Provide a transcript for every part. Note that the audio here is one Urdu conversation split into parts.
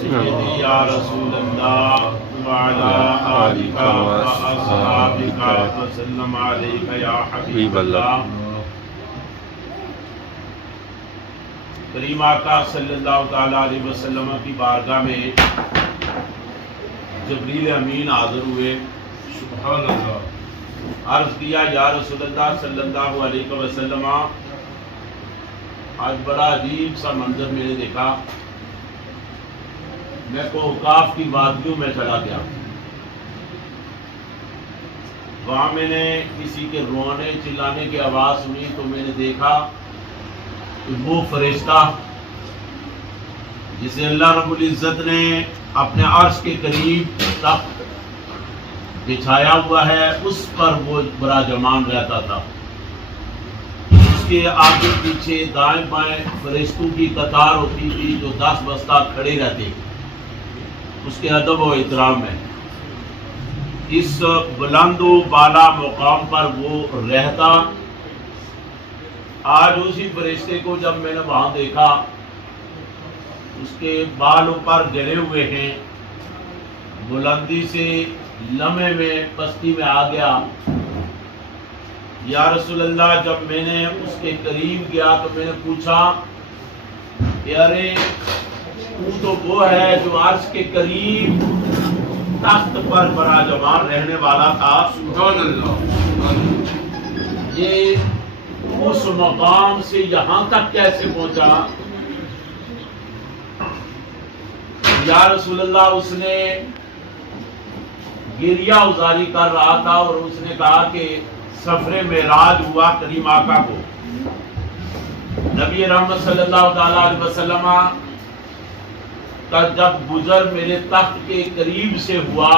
سیدی یا رسول اللہ وعلی آلک واصحابک وسلم علیک یا حبیب اللہ۔ کریم آقا صلی اللہ تعالیٰ علیہ وسلم کی بارگاہ میں جبریل امین حاضر ہوئے، سبحان اللہ، عرض کیا یا رسول اللہ صلی اللہ علیہ وسلم، آج بڑا عجیب سا منظر میں نے دیکھا، میں کو اوقاف کی وادیوں میں چلا گیا، وہاں میں نے کسی کے رونے چلانے کی آواز سنی تو میں نے دیکھا کہ وہ فرشتہ جسے اللہ رب العزت نے اپنے عرش کے قریب تخت بچھایا ہوا ہے اس پر وہ براجمان رہتا تھا، اس کے آگے پیچھے دائیں بائیں فرشتوں کی قطار ہوتی تھی جو 10 بستہ کھڑے رہتے اس کے ادب و احترام میں، اس بلند و بالا مقام پر وہ رہتا۔ آج اسی فرشتے کو جب میں نے وہاں دیکھا، اس کے بال اوپر گرے ہوئے ہیں، بلندی سے لمحے میں پستی میں آ گیا۔ یا رسول اللہ، جب میں نے اس کے قریب گیا تو میں نے پوچھا کہ ارے تو وہ ہے جو عرش کے قریب تخت پر براجمان رہنے والا تھا، سبحان اللہ، یہ اس مقام سے یہاں تک کیسے پہنچا؟ یا رسول اللہ، اس نے گریہ ازاری کر رہا تھا اور اس نے کہا کہ سفر معراج ہوا کریم آقا کو، نبی رحمت صلی اللہ تعالیٰ علیہ وسلم کا جب گزر میرے تخت کے قریب سے ہوا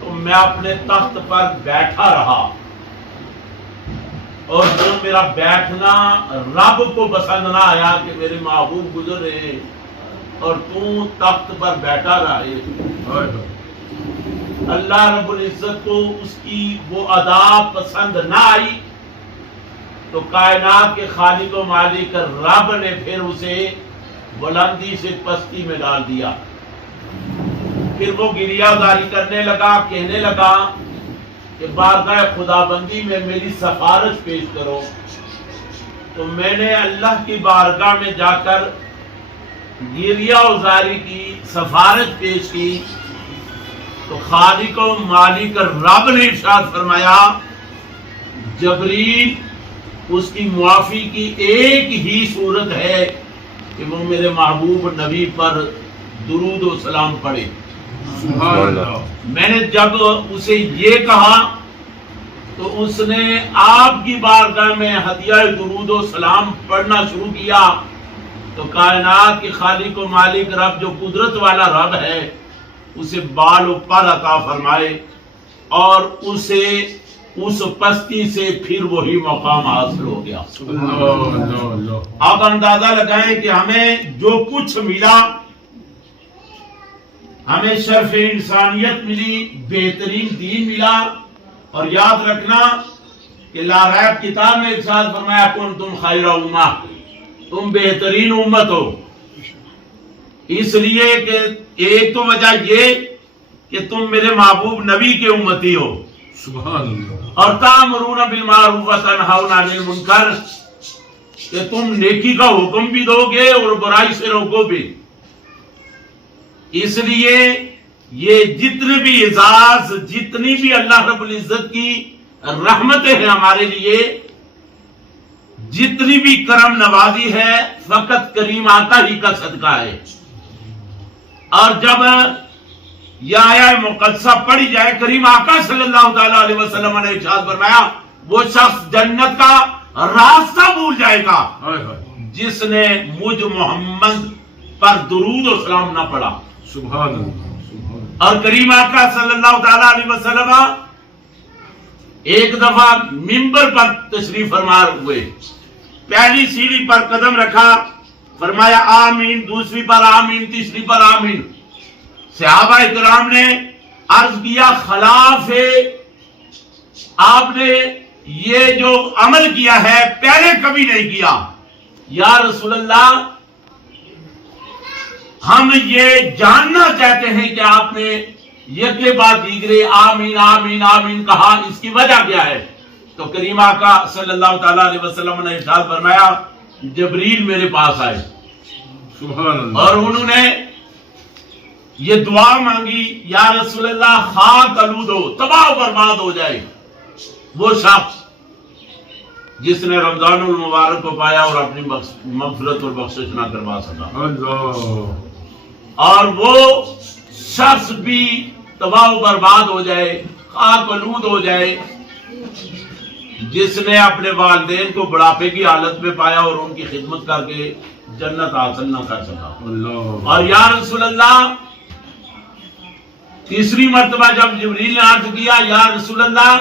تو میں اپنے تخت پر بیٹھا رہا، اور جو میرا بیٹھنا رب کو پسند نہ آیا کہ میرے محبوب گزر رہے اور تو تخت پر بیٹھا رہے، اللہ رب العزت کو اس کی وہ ادا پسند نہ آئی تو کائنات کے خالق و مالک رب نے پھر اسے بلندی سے پستی میں ڈال دیا۔ پھر وہ گریہ ازاری کرنے لگا، کہنے لگا کہ بارگاہ خدا بندی میں میری سفارش پیش کرو۔ تو میں نے اللہ کی بارگاہ میں جا کر گریہ ازاری کی، سفارش پیش کی تو خالق و مالک رب نے ارشاد فرمایا جبریل، اس کی معافی کی ایک ہی صورت ہے کہ وہ میرے محبوب نبی پر درود و سلام پڑھے۔ سبحان اللہ۔ میں نے جب اسے یہ کہا تو اس نے آپ کی بارگاہ میں ہدیہ درود و سلام پڑھنا شروع کیا تو کائنات کے خالق و مالک رب جو قدرت والا رب ہے اسے بال و پر عطا فرمائے اور اسے اس پستی سے پھر وہی مقام حاصل ہو گیا۔ آپ اندازہ لگائیں کہ ہمیں جو کچھ ملا، ہمیں شرف انسانیت ملی، بہترین دین ملا، اور یاد رکھنا کہ لا ریب کتاب میں ارشاد فرمایا کنتم خیر امہ، تم بہترین امت ہو، اس لیے کہ ایک تو وجہ یہ کہ تم میرے محبوب نبی کے امتی ہو، سبحان اللہ، اور تأمرون بالمعروف وتنہون عن المنکر، کہ تم نیکی کا حکم بھی دو گے اور برائی سے روکو بھی۔ اس لیے یہ جتنے بھی اعزاز، جتنی بھی اللہ رب العزت کی رحمتیں ہیں ہمارے لیے، جتنی بھی کرم نوازی ہے، فقط کریم آقا ہی کا صدقہ ہے۔ اور جب یہ آیہ مقدسہ پڑھی جائے، کریم آقا صلی اللہ تعالیٰ علیہ وسلم نے ارشاد فرمایا وہ شخص جنت کا راستہ بھول جائے گا جس نے مجھ محمد پر درود و سلام نہ پڑھا، سبحان اللہ۔ اور کریم آقا صلی اللہ تعالیٰ علیہ وسلم ایک دفعہ منبر پر تشریف فرما ہوئے، پہلی سیڑھی پر قدم رکھا، فرمایا آمین، دوسری پر آمین، تیسری پر آمین۔ صحابہ کرام نے عرض کیا خلاف آپ نے یہ جو عمل کیا ہے پہلے کبھی نہیں کیا۔ یا رسول اللہ، ہم یہ جاننا چاہتے ہیں کہ آپ نے یہ کے بعد دیگرے آمین آمین آمین کہا، اس کی وجہ کیا ہے؟ تو کریم آقا صلی اللہ تعالیٰ علیہ وسلم نے ارشاد فرمایا جبریل میرے پاس آئے سبحان اللہ، اور انہوں نے یہ دعا مانگی، یا رسول اللہ خاک آلود ہو، تباہ و برباد ہو جائے وہ شخص جس نے رمضان المبارک کو پایا اور اپنی مغفرت اور بخشش نہ کروا سکا، اور وہ شخص بھی تباہ و برباد ہو جائے، خاک آلود ہو جائے، جس نے اپنے والدین کو بڑھاپے کی حالت میں پایا اور ان کی خدمت کر کے جنت حاصل نہ کر سکا۔ اور یا رسول اللہ تیسری مرتبہ جب جبریل نے عرض کیا یا رسول اللہ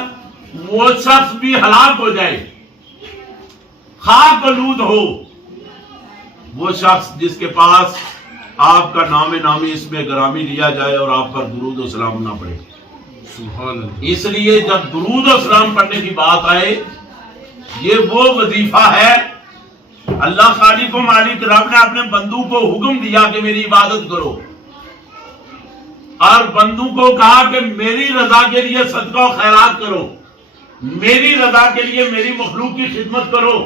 وہ شخص بھی ہلاک ہو جائے، خاک آلود ہو، وہ شخص جس کے پاس آپ کا نام نامی اس میں گرامی لیا جائے اور آپ پر درود و سلام نہ پڑے۔ اس لیے جب درود و سلام پڑھنے کی بات آئے، یہ وہ وظیفہ ہے، اللہ خالق و مالک رب نے اپنے بندوں کو حکم دیا کہ میری عبادت کرو، اور بندوں کو کہا کہ میری رضا کے لیے صدقہ و خیرات کرو، میری رضا کے لیے میری مخلوق کی خدمت کرو،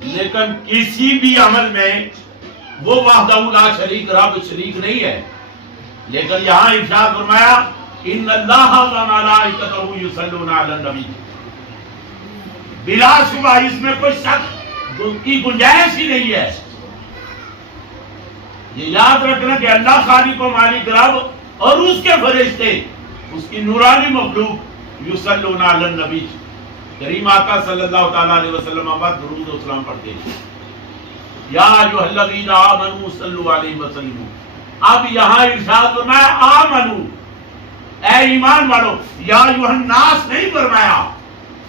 لیکن کسی بھی عمل میں وہ وحدہ لا شریک رب شریک نہیں ہے۔ لیکن یہاں ارشاد فرمایا ان اللہ و ملائکتہ یصلون علی النبی، بلا شبہ اس میں کوئی شک کی گنجائش ہی نہیں ہے۔ یہ یاد رکھنا کہ اللہ خالق و مالک رب اور اس کے فرشتے، اس کی نورانی مخلوق یصلون علی النبی، کریم آقا صلی اللہ تعالیٰ علیہ وسلم پر درود و سلام پڑھتے ہیں۔ یا ایھا الذین آمنوا صلوا علیہ وسلم، اب یہاں ارشاد فرمایا آمنو، اے ایمان والو، یا ایھا الناس نہیں فرمایا،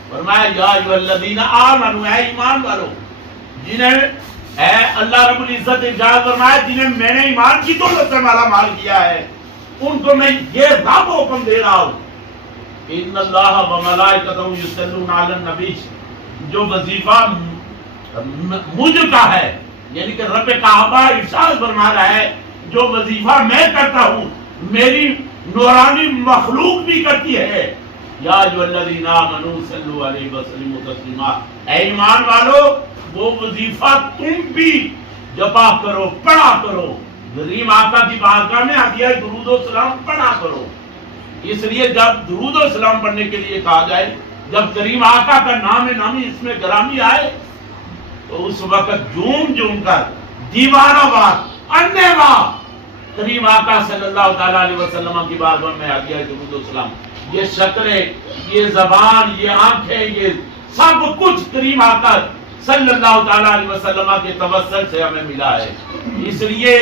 فرمایا یا ایھا الذین آمنوا، اے ایمان والو، جنہیں اے اللہ رب العزت ارشاد فرمایا جنہیں میں نے ایمان کی دولت سے مالا مال کیا ہے، ان کو میں یہ رب حکم دے رہا ہوں ان اللہ و ملائکتہ یصلون علی النبی، جو وظیفہ مجھ کا ہے، یعنی کہ رب کعبہ ارشاد فرما رہا ہے جو وظیفہ میں کرتا ہوں میری نورانی مخلوق بھی کرتی ہے۔ یا ایھا الذین آمنوا صلوا علیہ وسلم تسلیما، اے ایمان والو وہ وظیفہ تم بھی جپا کرو، پڑھا کرو، کریم آقا کی بارگاہ میں ہدیہ درود و سلام پڑھا کرو۔ اس لیے جب درود و سلام پڑھنے کے لیے کہا جائے، جب کریم آقا کا نام نامی اس میں گرامی آئے، تو اس وقت جھوم کر دیوانہ وار انے وار کریم آقا صلی اللہ تعالیٰ علیہ وسلم کی بارگاہ میں ہدیہ درود و سلام، یہ شکلیں، یہ زبان، یہ آنکھیں، یہ سب کچھ کریم آقا صلی اللہ تعالیٰ علیہ وسلم کے توسل سے ہمیں ملا ہے۔ اس لیے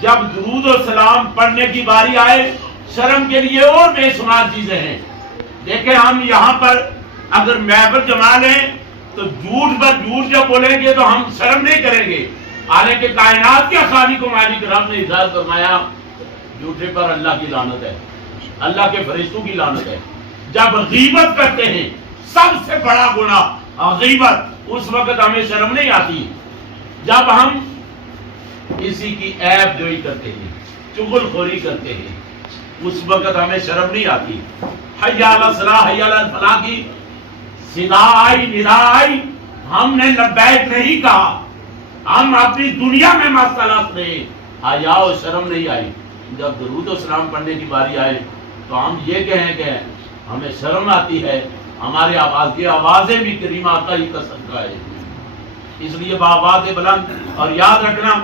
جب درود و سلام پڑھنے کی باری آئے، شرم کے لیے اور بے شمار چیزیں ہیں۔ دیکھیں ہم یہاں پر اگر محفل جما لیں تو جھوٹ پر جھوٹ جب بولیں گے تو ہم شرم نہیں کریں گے، حالانکہ کائنات کے خالق و مالک رب نے ارشاد فرمایا جھوٹے پر اللہ کی لعنت ہے، اللہ کے فرشتوں کی لعنت ہے۔ جب غیبت کرتے ہیں سب سے بڑا گناہ غیبت، اس وقت ہمیں شرم نہیں آتی۔ جب ہم کسی کی عیب جوئی کرتے ہیں، چغل خوری کرتے ہیں، اس وقت ہمیں شرم نہیں آتی۔ حی علی الصلاۃ حی علی الفلاح کی صدا آئی، ندا آئی، ہم نے لبیک نہیں کہا، ہم اپنی دنیا میں مستلط رہے، حیا و شرم نہیں آئی۔ جب درود و سلام پڑھنے کی باری آئے تو ہم یہ کہیں کہ ہمیں شرم آتی ہے، ہمارے آوازیں بھی کریم آقا ہی کا صدقہ ہے۔ اس لیے بآواز بلند، اور یاد رکھنا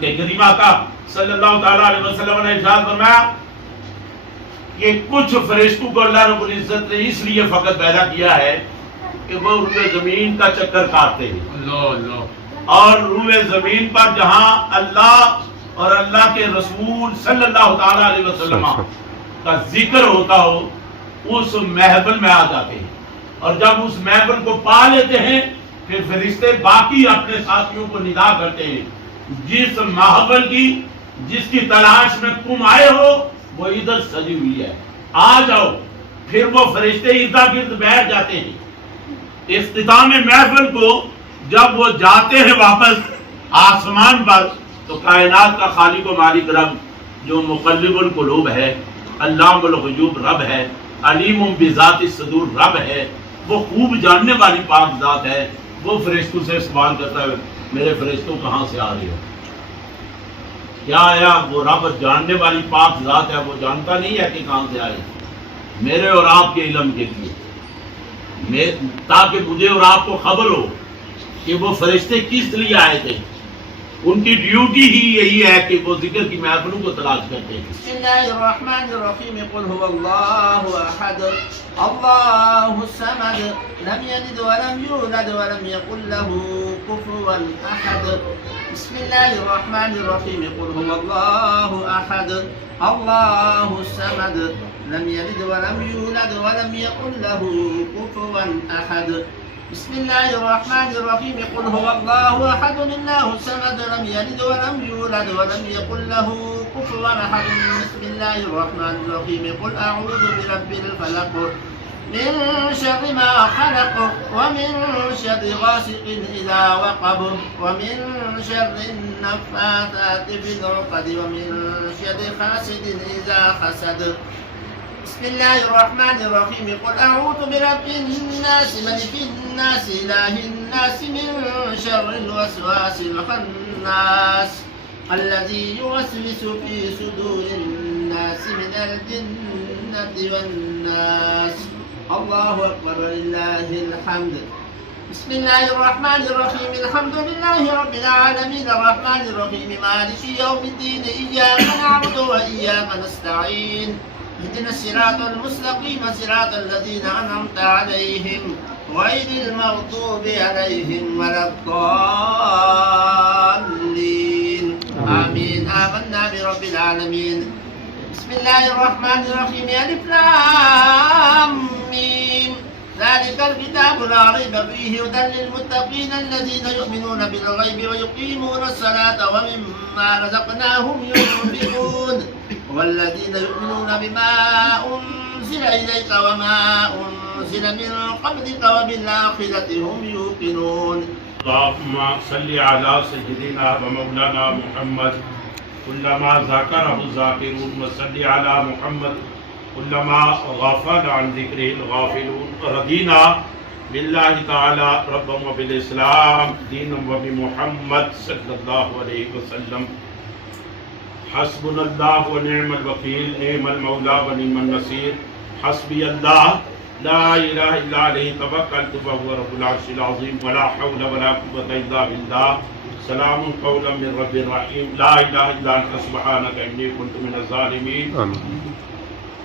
کہ کریم آقا صلی اللہ تعالیٰ علیہ وسلم نے ارشاد فرمایا کہ کچھ فرشتوں کو اللہ رب العزت نے اس لیے فقط پیدا کیا ہے کہ وہ روئے زمین کا چکر کاٹتے ہیں، اور روئے زمین پر جہاں اللہ اور اللہ کے رسول صلی اللہ تعالیٰ علیہ وسلم کا ذکر ہوتا ہو اس محفل میں آ جاتے ہیں، اور جب اس محفل کو پا لیتے ہیں پھر فرشتے باقی اپنے ساتھیوں کو ندا کرتے ہیں جس محفل کی جس کی تلاش میں تم آئے ہو وہ ادھر سجی ہوئی ہے، آ جاؤ۔ پھر وہ فرشتے ارد گرد بیٹھ جاتے ہیں۔ اختتام محفل کو جب وہ جاتے ہیں واپس آسمان پر تو کائنات کا خالق و مالک رب جو مقلب القلوب ہے، علام الغیوب رب ہے، علیم بذات الصدور رب ہے، وہ خوب جاننے والی پاک ذات ہے، وہ فرشتوں سے سوال کرتا ہے میرے فرشتوں کہاں سے آ رہے ہو؟ کیا آیا؟ وہ رب جاننے والی پاک ذات ہے، وہ جانتا نہیں ہے کہ کہاں سے آئے، میرے اور آپ کے علم کے لیے، تاکہ مجھے اور آپ کو خبر ہو کہ وہ فرشتے کس لیے آئے تھے۔ ان کی ڈیوٹی ہی یہی ہے کہ وہ ذکر کی محفلوں کو تلاش کرتے ہیں۔ بسم اللہ الرحمن الرحیم قل هو اللہ احد اللہ الصمد لم یلد ولم یولد ولم یکن له کفوا احد۔ بسم اللہ الرحمن الرحیم قل هو اللہ احد اللہ الصمد لم یلد ولم یولد ولم یکن له کفوا احد۔ بسم اللہ الرحمن الرحیم قل هو اللہ احد اللہ الصمد لم یلد ولم یولد ولم یکن له کفوا احد۔ بسم اللہ الرحمن الرحیم قل اعوذ برب الفلق من شر ما خلق ومن شر غاسق اذا وقب ومن شر النفاثات في العقد ومن شر حاسد اذا حسد۔ بسم اللہ الرحمن الرحیم قل اعوذ برب الناس ملک الناس الہ الناس من شر الوسواس الخناس الذي يوسوس في صدور الناس من الجنة والناس۔ اللہ اکبر وللہ الحمد۔ بسم اللہ الرحمن الرحیم الحمد للہ رب العالمین الرحمن الرحیم مالک یوم الدین ایاک نعبد و ایاک نستعین اهدنا الصراط المستقيم صراط الذين أنعمت عليهم غير المغضوب عليهم ولا الضالين آمين۔ آمنا برب العالمين۔ بسم الله الرحمن الرحيم ألف لام ميم ذلك الكتاب لا ريب فيه هدى للمتقين الذين يؤمنون بالغيب ويقيمون الصلاة ومما رزقناهم ينفقون والذين يؤمنون بما أنزل إليك وما أنزل من قبلك وبالآخرة هم يوقنون۔ اللهم صل على سيدنا ومولانا محمد كلما ذكره الذاكرون وصل على محمد كلما غفل عن ذكره الغافلون۔ رضينا بالله تعالى ربا وبالإسلام دينا وبمحمد صلى الله عليه وسلم۔ حسبنا اللہ ونعم الوکیل نعم المولا ونعم النصیر۔ حسبی اللہ لا الہ الا علیہ توکلت وهو رب العرش العظیم ولا حول ولا قوة الا باللہ۔ سلام قولا من رب الرحیم لا الہ الا انت سبحانک انی کنت من الظالمین۔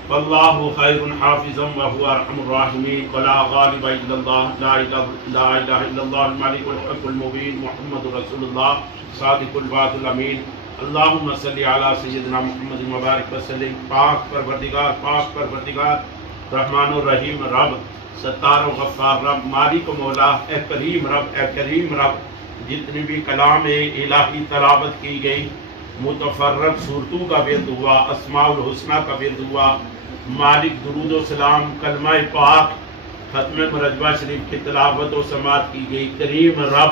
واللہ خیر حافظا وهو ارحم الراحمین ولا غالب الا اللہ لا الہ الا اللہ الملک الحق المبین محمد رسول اللہ صادق الوعد الامین۔ اللہم صلی علی سیدنا محمد مبارک وسلم۔ پاک پروردگار رحمان الرحیم رب، ستار و غفار رب، مالک و مولا، اے کریم رب، جتنی بھی کلام الہی تلاوت کی گئی، متفرق صورتوں کا ورد ہوا، اسماء الحسنہ کا ورد ہوا، مالک درود و سلام، کلمہ پاک، ختم مرجوہ شریف کی تلاوت و سماعت کی گئی، کریم رب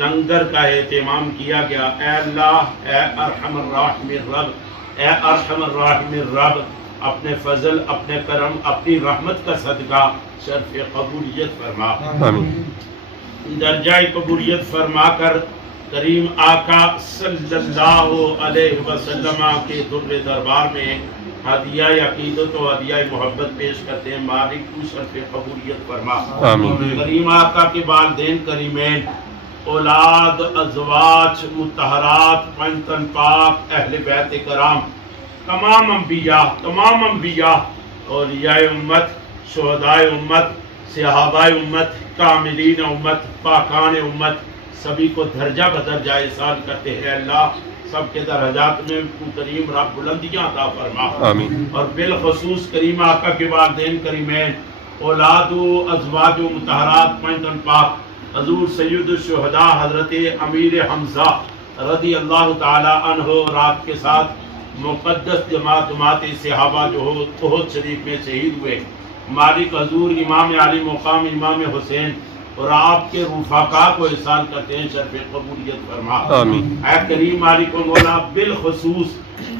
لنگر کا اہتمام کیا گیا۔ اے اللہ، اے ارحم الراحمین رب، اپنے فضل، اپنے کرم، اپنی رحمت کا صدقہ شرف قبولیت فرما، درجہ قبولیت فرما کر کریم آقا صلی اللہ علیہ وسلم کے در دربار میں ہدیہ عقیدت و ہدیہ محبت پیش کرتے ہیں۔ مالک تو شرف قبولیت فرما۔ کریم آقا کے والدین کریمین، اولاد، ازواج، مطہرات، پنجتن پاک، اہل بیت کرام، تمام انبیاء، اولیاء امت، شہداء امت، صحابہ امت، کاملین امت، پاکان امت، سبھی کو درجہ بدرجہ احسان کرتے ہیں۔ اللہ سب کے درجات میں تو کریم رب بلندیاں عطا فرما، آمین۔ اور بالخصوص کریم آقا کے والدین کریمین، اولاد و ازواج و مطہرات، پنجتن پاک، حضور سید الشہداء حضرت امیر حمزہ رضی اللہ تعالی عنہ رات کے ساتھ مقدس جماعت صحابہ جو احد شریف میں شہید ہوئے، مالک حضور امام علی مقام امام حسین اور آپ کے رفقا کو احسان کرتے ہیں، شرف قبولیت فرما۔ آمین۔ اے کریم مالک و مولا، بالخصوص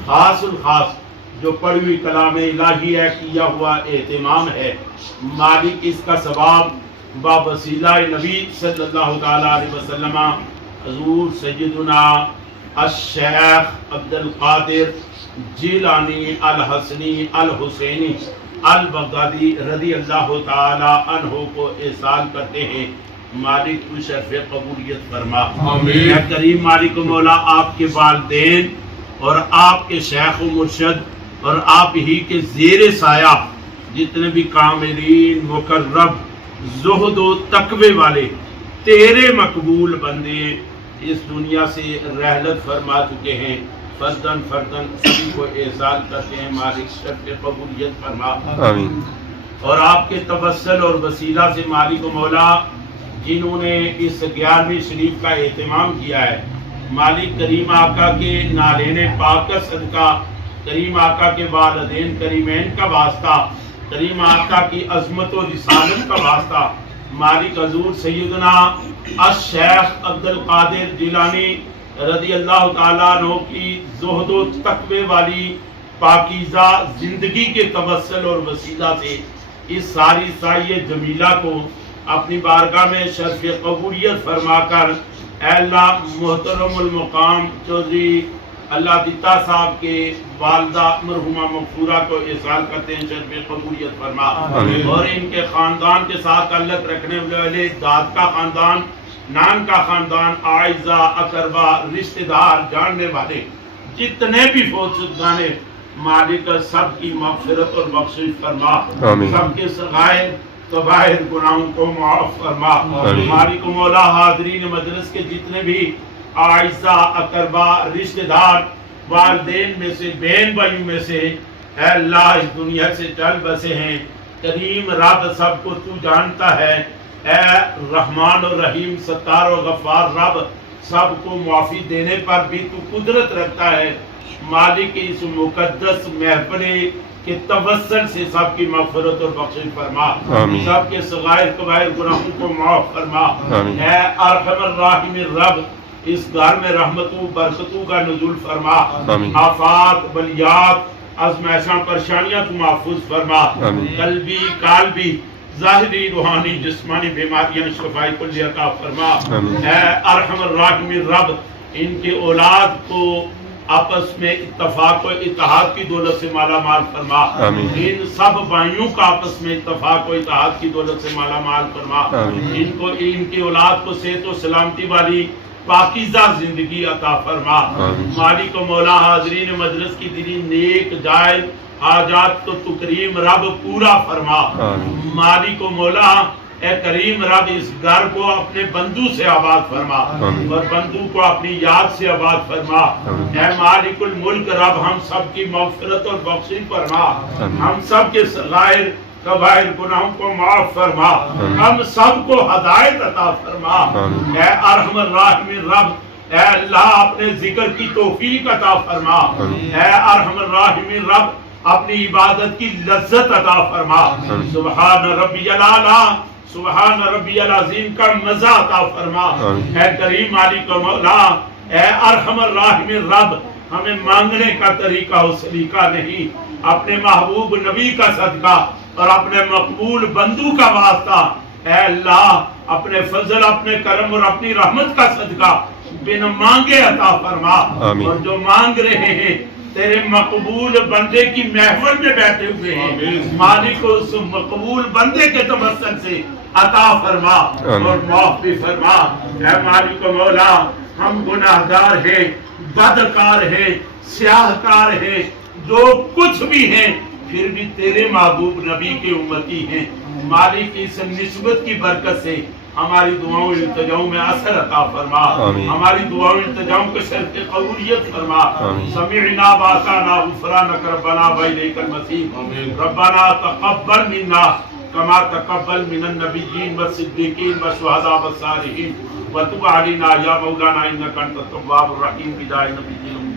خاص الخاص جو پڑھی ہوئی کلام الہی ہے، کیا ہوا اہتمام ہے، مالک اس کا ثواب بوسیلہ نبی صلی اللہ تعالیٰ علیہ وسلم حضور سیدنا الشیخ عبد القادر جیلانی الحسنی الحسینی البغدادی رضی اللہ تعالی عنہ کو احسان کرتے ہیں۔ مالک تو شرف قبولیت فرما۔ آمین۔ اے کریم مالک و مولا، آپ کے والدین اور آپ کے شیخ و مرشد اور آپ ہی کے زیر سایہ جتنے بھی کاملین مقرب زہد و تقوی والے تیرے مقبول بندے اس دنیا سے رحلت فرما چکے ہیں، فردن فردن سبھی کو احسان کرتے ہیں، مالک شرف قبولیت فرما۔ آمین۔ اور آپ کے توسل اور وسیلہ سے مالک و مولا جنہوں نے اس 11ویں شریف کا اہتمام کیا ہے، مالک کریم آقا کے نالین پاک کا صدقہ، کریم آقا کے والدین کریمین کا واسطہ، کریم آقا کی عظمت و رسالت کا واسطہ، مالک حضور سیدنا الشیخ عبد القادر جیلانی رضی اللہ تعالیٰ عنہ کی زہد و تقوی والی پاکیزہ زندگی کے توسل اور وسیلہ سے اس ساری سایہ جمیلہ کو اپنی بارگاہ میں شرف قبولیت فرما کر اے اللہ محترم المقام چودھری اللہ دیتا صاحب کے والدہ مرحومہ مغفورہ کو احسان کرتے ہیں، شرف قبولیت فرما۔ اور ان کے خاندان کے ساتھ تعلق رکھنے والے داد کا خاندان، نان کا خاندان، اعزا اقربا رشتہ دار جاننے والے جتنے بھی فوت شدگانے، مالک سب کی مغفرت اور بخشش فرما، آمین۔ سب کے صغائر کبائر گناہوں کو معاف فرما۔ آمین۔ مالک مولا حاضرین مجلس کے جتنے بھی اعزا اقربا رشتہ دار والدین میں سے بہن بھائیوں میں سے اے اللہ اس دنیا سے چل بسے ہیں، کریم رب سب کو تو جانتا ہے، اے رحمان و رحیم ستار و غفار رب سب کو معافی دینے پر بھی تو قدرت رکھتا ہے، مالک اس مقدس محفل کے توسل سے سب کی مغفرت اور بخشش فرما، آمین۔ سب کے صغائر کبائر گناہوں کو معاف فرما، آمین۔ اے ارحم الراحمین رب اس گھر میں رحمتوں برکتوں کا نزول فرما، آمین۔ آفات بلیات ازمائشاں پریشانیاں تو محفوظ فرما، آمین۔ قلبی قالبی ظاہری روحانی جسمانی بیماریاں شفائی کلی عطا فرما، آمین۔ اے ارحم الراحمین رب ان کے اولاد کو آپس میں اتفاق و اتحاد کی دولت سے مالا مال فرما، آمین۔ ان سب بھائیوں کا آپس میں اتفاق و اتحاد کی دولت سے مالا مال فرما، آمین۔ ان کی اولاد کو صحت و سلامتی والی پاکیزہ زندگی عطا فرما، آمین۔ مالک و مولا حاضرین مجلس کی دلی نیک جائز حاجات کو تو کریم رب پورا فرما، آمین۔ مالک و مولا اے کریم رب اس گھر کو اپنے بندو سے آباد فرما، آمین۔ اور بندو کو اپنی یاد سے آباد فرما، آمین۔ اے مالک الملک رب ہم سب کی مغفرت اور بخشش فرما، آمین۔ ہم سب کے صغائر کبائر گناہوں کو معاف فرما، آمین۔ ہم سب کو ہدایت عطا فرما، آمین۔ اے ارحم الراحمین رب اے اللہ اپنے ذکر کی توفیق عطا فرما، آمین۔ اے ارحم الراحمین رب اپنی عبادت کی لذت عطا فرما، آمین۔ سبحان ربی العالی سبحان ربی العظیم کا مزہ عطا فرما، آمین۔ اے کریم مالک و مولا اے ارحم الراحمین رب ہمیں مانگنے کا طریقہ و سلیقہ نہیں، اپنے محبوب نبی کا صدقہ اور اپنے مقبول بندو کا واسطہ اے اللہ اپنے فضل اپنے کرم اور اپنی رحمت کا صدقہ بن مانگے عطا فرما، آمین۔ اور جو مانگ رہے ہیں تیرے مقبول بندے کی محفل میں بیٹھے ہوئے ہیں، مالک اس مقبول بندے کے توسل سے عطا فرما اور معاف بھی فرما، اے مالک و مولا ہم گناہگار ہیں، بدکار ہیں، سیاہ کار ہیں، جو کچھ بھی ہیں پھر بھی تیرے محبوب نبی کے امتی ہیں، مالک اس نسبت کی برکت سے ہماری دعاؤں التجاؤں میں اثر عطا فرما، آمین۔ ہماری دعاؤں التجاؤں کے شرط قبولیت فرما، آمین۔ سمعنا واتانا غفرانک ربنا وإلیک المصیر، ربنا تقبل منا کما تقبل من النبیین والصدیقین والشہداء والصالحین وتب علینا یا مولانا انک انت التواب الرحیم بجاہ نبی الامین۔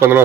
15